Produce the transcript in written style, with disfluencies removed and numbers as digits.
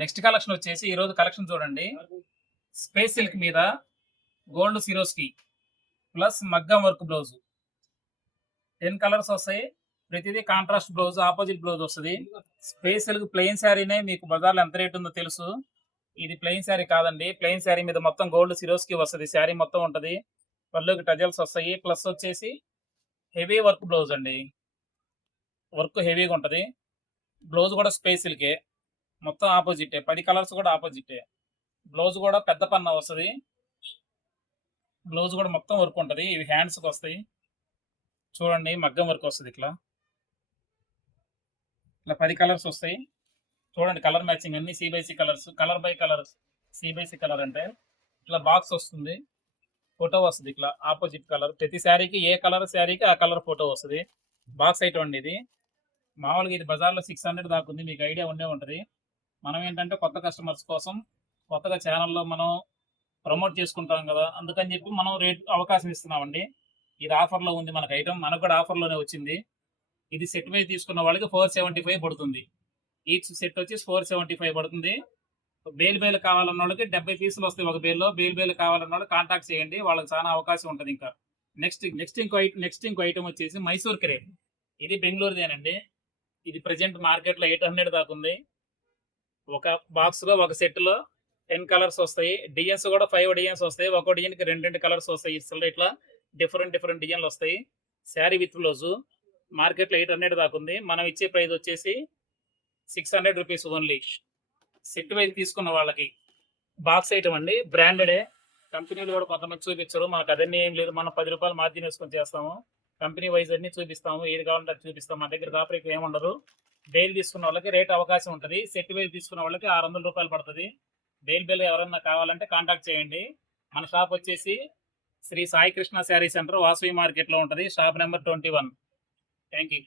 Next collection వచ్చేసి ఈరోజు collection చూడండి. స్పేస్ సిల్క్ మీద గోల్డ్ సిరోస్కి ప్లస్ మగ్గం వర్క్ బ్లౌజ్ 10 కలర్స్ వస్తాయి. ప్రతిదీ కాంట్రాస్ట్ బ్లౌజ్, ఆపోజిట్ బ్లౌజ్ వస్తుంది. స్పేస్ సిల్క్ ప్లెయిన్ శారీనే మీకు బజార్లో ఎంత రేట్ ఉందో తెలుసు. ఇది ప్లెయిన్ శారీ కాదండి. ప్లెయిన్ శారీ మీద మొత్తం గోల్డ్ సిరోస్కి వస్తుంది. శారీ మొత్తం ఉంటుంది. పళ్ళుకి టజల్స్ వస్తాయి. ప్లస్ వచ్చేసి హెవీ వర్క్ బ్లౌజ్ అండి. వర్క్ హెవీగా ఉంటుంది. బ్లౌజ్ కూడా స్పేస్ సిల్కే. మొత్తం ఆపోజిటే. 10 కలర్స్ కూడా ఆపోజిటే. బ్లౌజ్ కూడా పెద్ద పన్న వస్తుంది. బ్లౌజ్ కూడా మొత్తం వర్క్ ఉంటుంది. ఇవి హ్యాండ్స్కి వస్తాయి. చూడండి, మగ్గం వర్క్ వస్తుంది. ఇట్లా 10 కలర్స్ వస్తాయి. చూడండి, కలర్ మ్యాచింగ్ అన్ని sea colours, colour by colour. Sea colour అంటే ఇట్లా బాక్స్ వస్తుంది, ఫోటో వస్తుంది. ఇట్లా ఆపోజిట్ కలర్. ప్రతి శారీకి ఏ కలర్ శారీకి ఆ కలర్ ఫోటో వస్తుంది. బాక్స్ ఐటమ్ అండి ఇది. మామూలుగా ఇది బజార్లో 600 దాకా ఉంది. మీకు ఐడియా ఉండే ఉంటుంది. మనం ఏంటంటే కొత్త కస్టమర్స్ కోసం కొత్తగా ఛానల్లో మనం ప్రమోట్ చేసుకుంటాం కదా, అందుకని చెప్పి మనం రేట్ అవకాశం ఇస్తున్నామండి. ఇది ఆఫర్లో ఉంది. మనకు ఐటమ్ మనకు కూడా ఆఫర్లోనే వచ్చింది. ఇది సెట్ వైజ్ తీసుకున్న వాళ్ళకి 475 పడుతుంది. ఈచ్ సెట్ వచ్చి 475 పడుతుంది. బేలు కావాలన్న వాళ్ళకి 70 పీసులు వస్తాయి ఒక బేల్లో. బేలు కావాలన్న వాళ్ళు కాంటాక్ట్ చేయండి. వాళ్ళకి చాలా అవకాశం ఉంటుంది. ఇంకా నెక్స్ట్ ఇంకో ఐటమ్ వచ్చేసి మైసూర్ క్రేప్. ఇది బెంగళూరుదేనండి. ఇది ప్రజెంట్ మార్కెట్లో 800 దాకా ఉంది. ఒక బాక్స్లో ఒక సెట్లో 10 కలర్స్ వస్తాయి. డిజైన్స్ కూడా 5 డిజైన్స్ వస్తాయి. ఒక్కో డిజైన్కి 2 కలర్స్ వస్తాయి. ఇట్లా డిఫరెంట్ డిజైన్లు వస్తాయి. Sari with blouse. మార్కెట్లో 800 దాకా ఉంది. మనం ఇచ్చే ప్రైస్ వచ్చేసి 600 రూపీస్ ఓన్లీ. సెట్ వైజ్ తీసుకున్న వాళ్ళకి. బాక్స్ ఐటమ్ అండి, బ్రాండెడే. కంపెనీలు కూడా కొంతమంది చూపించరు. మనకు అదన్నీ ఏం లేదు. మనం 10 రూపాయలు మార్జిన్ వేసుకొని చేస్తాము. కంపెనీ వైజ్ అన్ని చూపిస్తాము. ఏది కావాలంటే అది చూపిస్తాం. మన దగ్గర కాపరేట్ ఏముండదు. బేల్ తీసుకున్న వాళ్ళకి రేట్ అవకాశం ఉంటుంది. సెట్ వైజ్ తీసుకున్న వాళ్ళకి 600 రూపాయలు పడుతుంది. బేల్ ఎవరన్నా కావాలంటే కాంటాక్ట్ చేయండి. మన షాప్ వచ్చేసి శ్రీ సాయి కృష్ణ శారీ సెంటర్, వాసవి మార్కెట్లో ఉంటుంది. Shop number 21. Thank you.